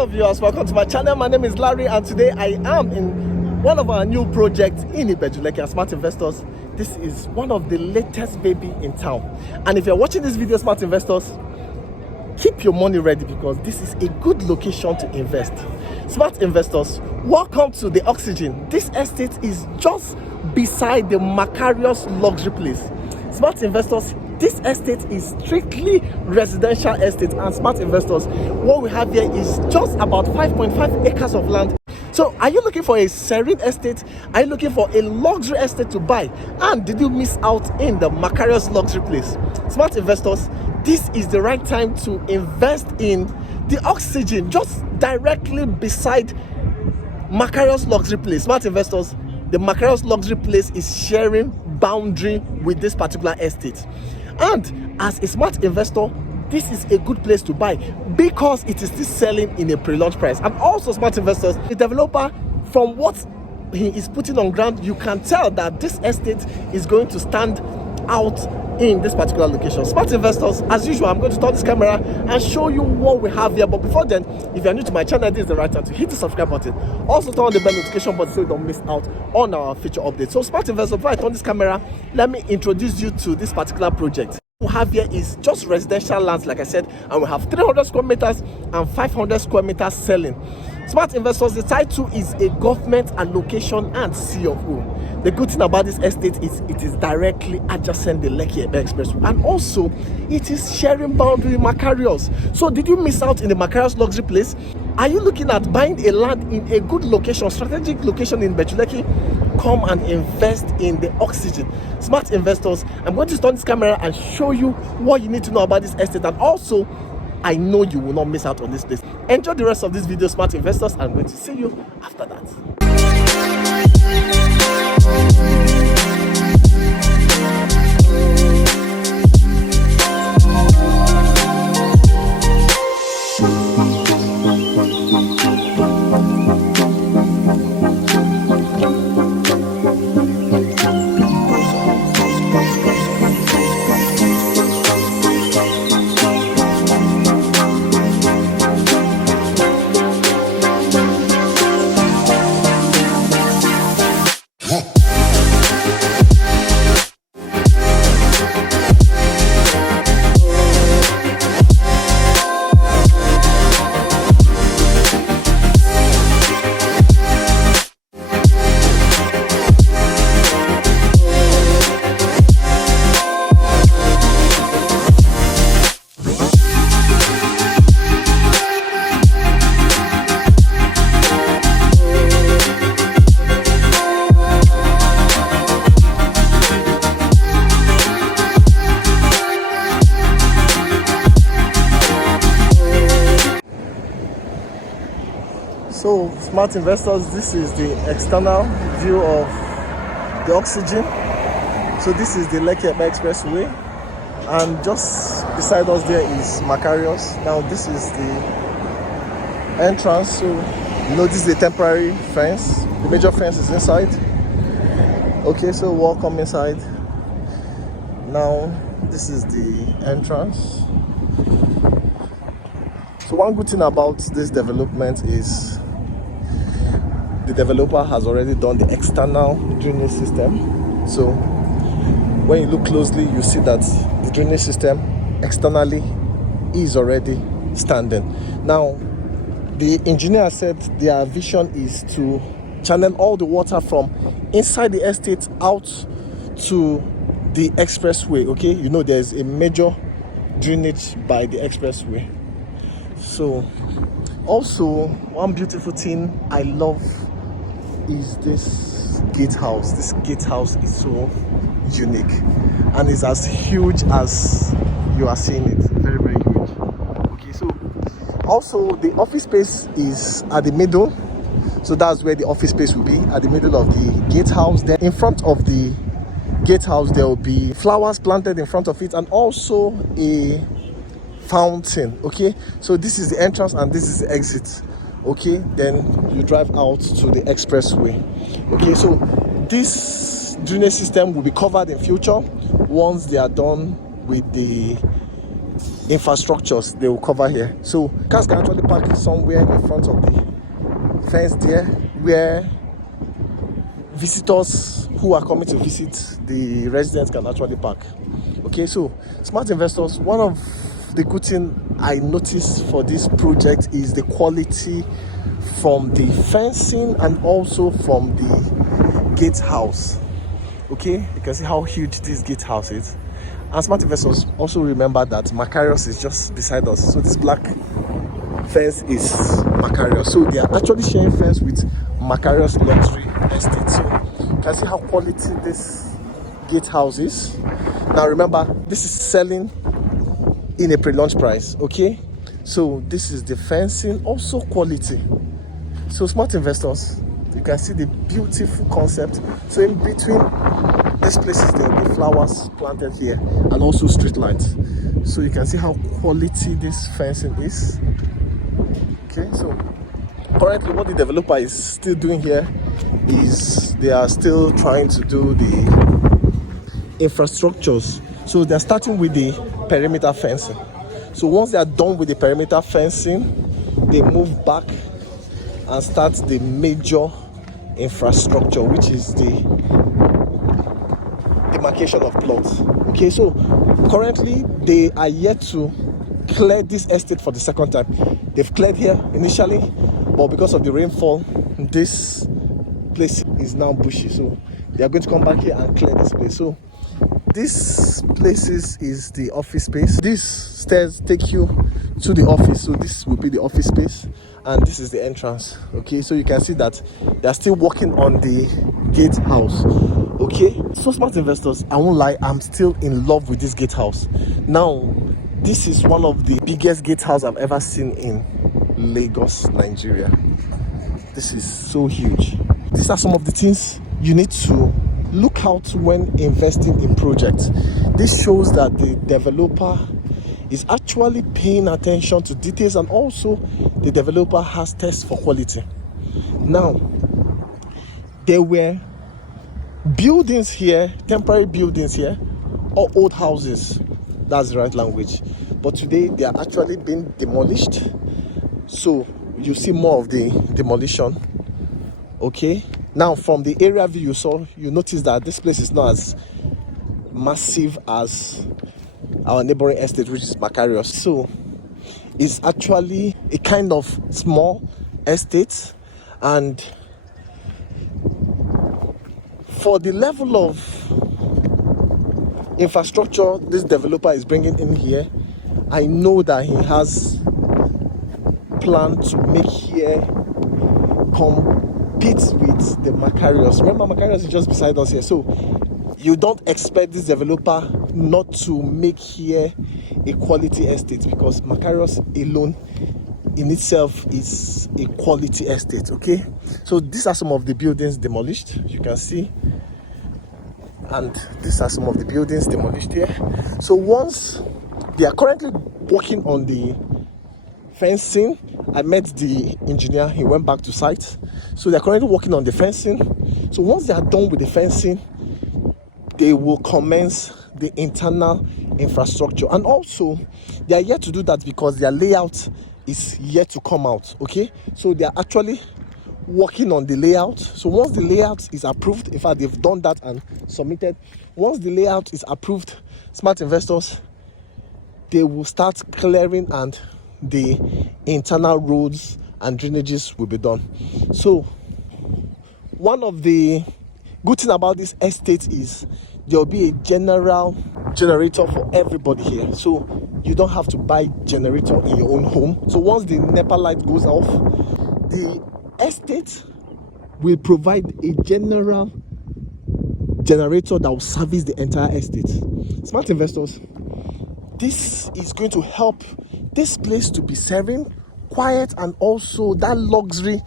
Hello viewers, welcome to my channel. My name is Larry and today I am in one of our new projects in Ibeju, Lekki. Smart investors, this is one of the latest baby in town. And if you're watching this video, smart investors, keep your money ready because this is a good location to invest. Smart investors, welcome to the Oxygen. This estate is just beside the Makarios luxury place. Smart investors, this estate is strictly residential estate, and smart investors, what we have here is just about 5.5 acres of land. So are you looking for a serene estate? Are you looking for a luxury estate to buy? And did you miss out in the Makarios luxury place? Smart investors, this is the right time to invest in the Oxygen, just directly beside Makarios luxury place. Smart investors, the Makarios luxury place is sharing boundary with this particular estate. And as a smart investor, this is a good place to buy because it is still selling in a pre-launch price. And also, smart investors, the developer, from what he is putting on ground, you can tell that this estate is going to stand out in this particular location. Smart investors, as usual, I'm going to turn this camera and show you what we have here. But before then, if you're new to my channel, this is the right time to hit the subscribe button. Also turn on the bell notification button so you don't miss out on our future updates. So smart investors, before I turn this camera, let me introduce you to this particular project. What we have here is just residential lands, like I said, and we have 300 square meters and 500 square meters selling. Smart investors, the title is a government allocation and C of O. The good thing about this estate is it is directly adjacent the Lekki-Epe Expressway, and also it is sharing boundary with Makarios. So did you miss out in the Makarios luxury place? Are you looking at buying a land in a good location, strategic location in Ibeju Lekki? Come and invest in the Oxygen. Smart investors, I'm going to turn this camera and show you what you need to know about this estate, and also I know you will not miss out on this place. Enjoy the rest of this video, smart investors. I'm going to see you after that. So smart investors, this is the external view of the Oxygen. So this is the Lekki-Epe Expressway, and just beside us there is Makarios. Now this is the entrance. So you know, this is the temporary fence. The major fence is inside. Okay, so welcome inside. Now this is the entrance. So one good thing about this development is the developer has already done the external drainage system. So when you look closely, you see that the drainage system externally is already standing. Now the engineer said their vision is to channel all the water from inside the estate out to the expressway. Okay, you know there's a major drainage by the expressway. So also one beautiful thing I love is this gatehouse. This gatehouse is so unique and is as huge as you are seeing it. Very, very huge. Okay, so also the office space is at the middle. So that's where the office space will be, at the middle of the gatehouse. Then in front of the gatehouse there will be flowers planted in front of it, and also a fountain. Okay, so this is the entrance and this is the exit. Okay, then you drive out to the expressway. Okay, so this drainage system will be covered in future once they are done with the infrastructures they will cover here. So cars can actually park somewhere in front of the fence there, where visitors who are coming to visit the residents can actually park. Okay, so smart investors, one of the good thing I noticed for this project is the quality from the fencing and also from the gatehouse. Okay, you can see how huge this gatehouse is. And smart investors, also remember that Makarios is just beside us. So this black fence is Makarios. So they are actually sharing fence with Makarios Luxury Estate. So you can see how quality this gatehouse is. Now remember, this is selling in a pre-launch price. Okay, so this is the fencing, also quality. So smart investors, you can see the beautiful concept. So in between these places there will be flowers planted here and also street lights. So you can see how quality this fencing is. Okay, so currently what the developer is still doing here is they are still trying to do the infrastructures. So they're starting with the perimeter fencing. So once they are done with the perimeter fencing, they move back and start the major infrastructure, which is the demarcation of plots. Okay, so currently they are yet to clear this estate for the second time. They've cleared here initially, but because of the rainfall, this place is now bushy. So they are going to come back here and clear this place. So this places is the office space. These stairs take you to the office. So this will be the office space, and this is the entrance. Okay, so you can see that they are still working on the gatehouse. Okay, so smart investors, I won't lie, I'm still in love with this gatehouse. Now, this is one of the biggest gatehouse I've ever seen in Lagos, Nigeria. This is so huge. These are some of the things you need to look out when investing in projects. This shows that the developer is actually paying attention to details, and also the developer has tests for quality. Now, there were buildings here, temporary buildings here, or old houses, that's the right language, but today they are actually being demolished. So you see more of the demolition. Okay, now from the area view you saw, you notice that this place is not as massive as our neighboring estate, which is Makarios. So it's actually a kind of small estate, and for the level of infrastructure this developer is bringing in here, I know that he has planned to make here compete with the Makarios. Remember, Makarios is just beside us here, so you don't expect this developer not to make here a quality estate, because Makarios alone in itself is a quality estate. Okay, so these are some of the buildings demolished, you can see, and these are some of the buildings demolished here. So once they are currently working on the fencing, I met the engineer, he went back to site. So they're currently working on the fencing. So once they are done with the fencing, they will commence the internal infrastructure, and also they are yet to do that because their layout is yet to come out. Okay, so they are actually working on the layout. So once the layout is approved, in fact they've done that and submitted, once the layout is approved, smart investors, they will start clearing and the internal roads and drainages will be done. So one of the good thing about this estate is there will be a general generator for everybody here, so you don't have to buy generator in your own home. So once the NEPA light goes off, the estate will provide a general generator that will service the entire estate. Smart investors, this is going to help this place to be serene, quiet, and also that luxury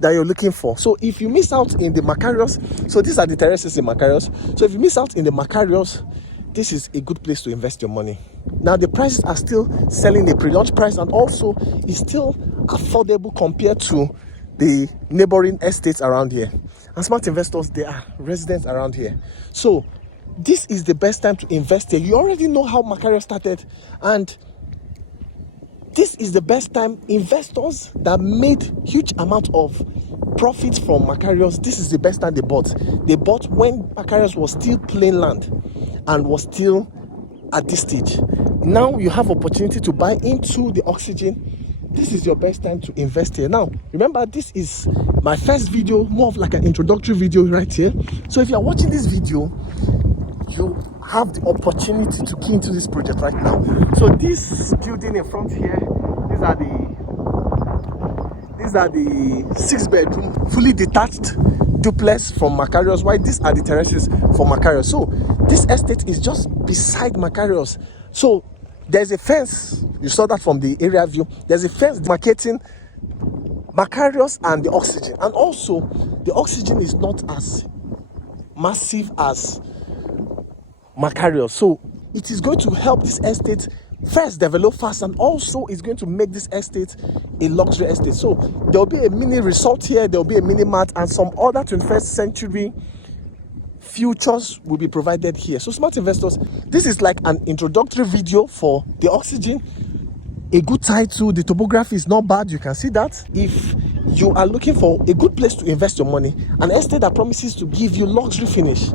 that you're looking for. So if you miss out in the Makarios, so these are the terraces in Makarios, so if you miss out in the Makarios, this is a good place to invest your money. Now the prices are still selling a pre-launch price, and also it's still affordable compared to the neighboring estates around here. And smart investors, there are residents around here, so this is the best time to invest here. You already know how Makarios started, and this is the best time. Investors that made huge amount of profit from Makarios, this is the best time they bought. They bought when Makarios was still plain land and was still at this stage. Now you have opportunity to buy into the Oxygen. This is your best time to invest here. Now remember, this is my first video, more of like an introductory video right here. So if you are watching this video, you have the opportunity to key into this project right now. So this building in front here, these are the 6-bedroom fully detached duplex from Makarios, while these are the terraces from Makarios. So this estate is just beside Makarios. So there's a fence, you saw that from the area view. There's a fence demarcating Makarios and the Oxygen, and also the Oxygen is not as massive as Makarios. So it is going to help this estate first develop fast, and also is going to make this estate a luxury estate. So there will be a mini resort here, there will be a mini mart, and some other 21st century futures will be provided here. So smart investors, this is like an introductory video for the Oxygen. A good title, the topography is not bad, you can see that. If you are looking for a good place to invest your money, an estate that promises to give you luxury finish,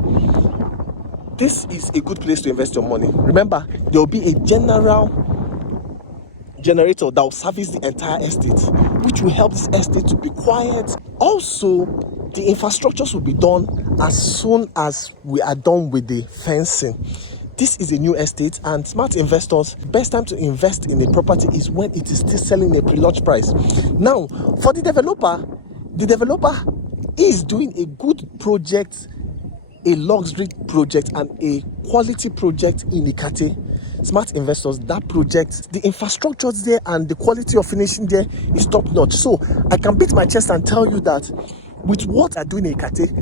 this is a good place to invest your money. Remember, there will be a general generator that will service the entire estate, which will help this estate to be quiet. Also, the infrastructures will be done as soon as we are done with the fencing. This is a new estate, and smart investors, best time to invest in a property is when it is still selling a pre-launch price. Now, for the developer is doing a good project, a luxury project, and a quality project in Ikate. Smart investors, that project, the infrastructures there and the quality of finishing there is top notch. So I can beat my chest and tell you that with what I do in Ikate,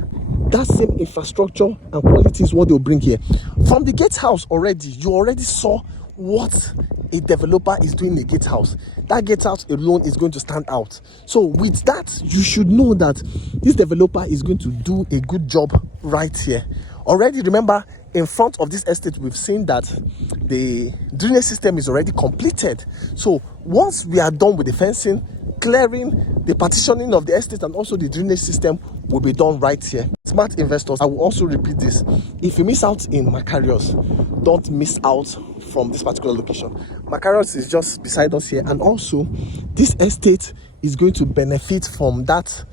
that same infrastructure and quality is what they'll bring here. From the gatehouse already, you already saw what a developer is doing in the gatehouse. That gatehouse alone is going to stand out. So with that, you should know that this developer is going to do a good job right here. Already, remember, in front of this estate, we've seen that the drainage system is already completed. So once we are done with the fencing, clearing, the partitioning of the estate, and also the drainage system will be done right here. Smart investors, I will also repeat this. If you miss out in Makarios, don't miss out from this particular location. Makarios is just beside us here, and also this estate is going to benefit from that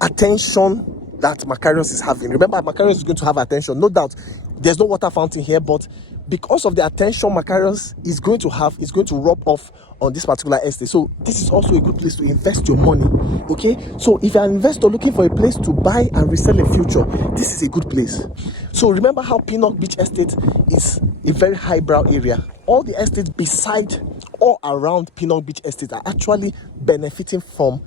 attention that Makarios is having. Remember, Makarios is going to have attention, no doubt. There's no water fountain here, but because of the attention Makarios is going to have, is going to rub off on this particular estate. So this is also a good place to invest your money. Okay, so if you're an investor looking for a place to buy and resell in future, this is a good place. So remember how Pinnock Beach Estate is a very highbrow area. All the estates beside or around Pinnock Beach Estate are actually benefiting from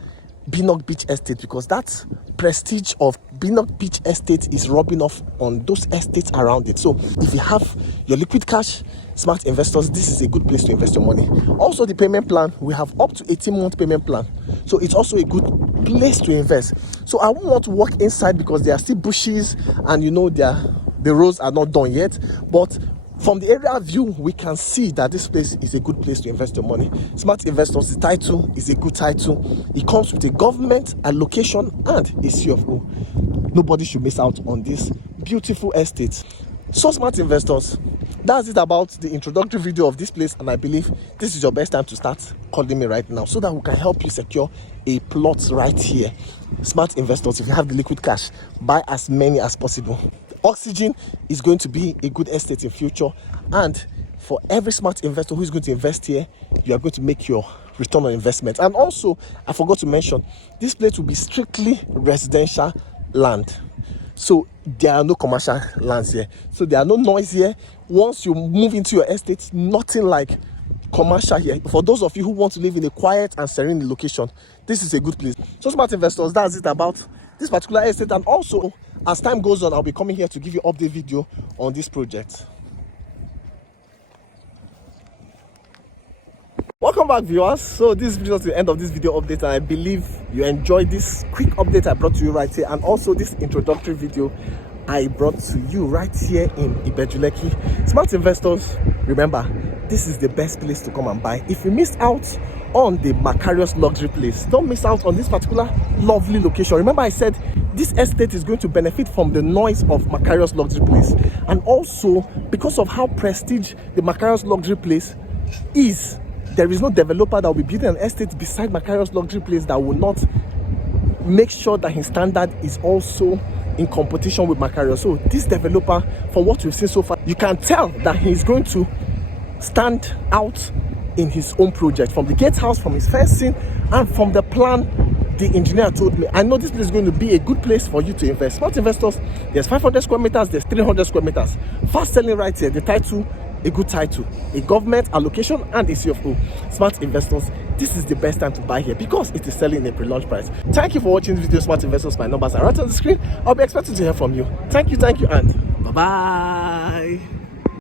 Pinnock Beach Estate, because that prestige of Pinnock Beach Estate is rubbing off on those estates around it. So if you have your liquid cash, smart investors, this is a good place to invest your money. Also, the payment plan, we have up to 18-month payment plan, so it's also a good place to invest. So I won't want to walk inside because there are still bushes, and you know the roads are not done yet, but from the area view, we can see that this place is a good place to invest your money. Smart investors, the title is a good title. It comes with a government allocation and a CFO. Nobody should miss out on this beautiful estate. So smart investors, that's it about the introductory video of this place, and I believe this is your best time to start calling me right now so that we can help you secure a plot right here. Smart investors, if you have the liquid cash, buy as many as possible. Oxygen is going to be a good estate in future, and for every smart investor who is going to invest here, you are going to make your return on investment. And also, I forgot to mention, this place will be strictly residential land, so there are no commercial lands here, so there are no noise here. Once you move into your estate, nothing like commercial here. For those of you who want to live in a quiet and serene location, this is a good place. So smart investors, that's it about this particular estate. And also, as time goes on, I'll be coming here to give you update video on this project. Welcome back, viewers. So this brings us to the end of this video update, and I believe you enjoyed this quick update I brought to you right here, and also this introductory video I brought to you right here in Ibeju Lekki. Smart investors, remember, this is the best place to come and buy. If you missed out on the Makarios luxury place, don't miss out on this particular lovely location. Remember I said this estate is going to benefit from the noise of Makarios luxury place, and also because of how prestige the Makarios luxury place is, there is no developer that will be building an estate beside Makarios luxury place that will not make sure that his standard is also in competition with Makarios. So this developer, from what we've seen so far, you can tell that he's going to stand out in his own project, from the gatehouse, from his fencing, and from the plan the engineer told me. I know this place is going to be a good place for you to invest. Smart investors, there's 500 square meters, there's 300 square meters. Fast selling right here. The title, a good title, a government allocation, and a CFO. Smart investors, this is the best time to buy here because it is selling a pre-launch price. Thank you for watching this video, Smart investors. My numbers are right on the screen. I'll be expecting to hear from you. Thank you, and bye-bye.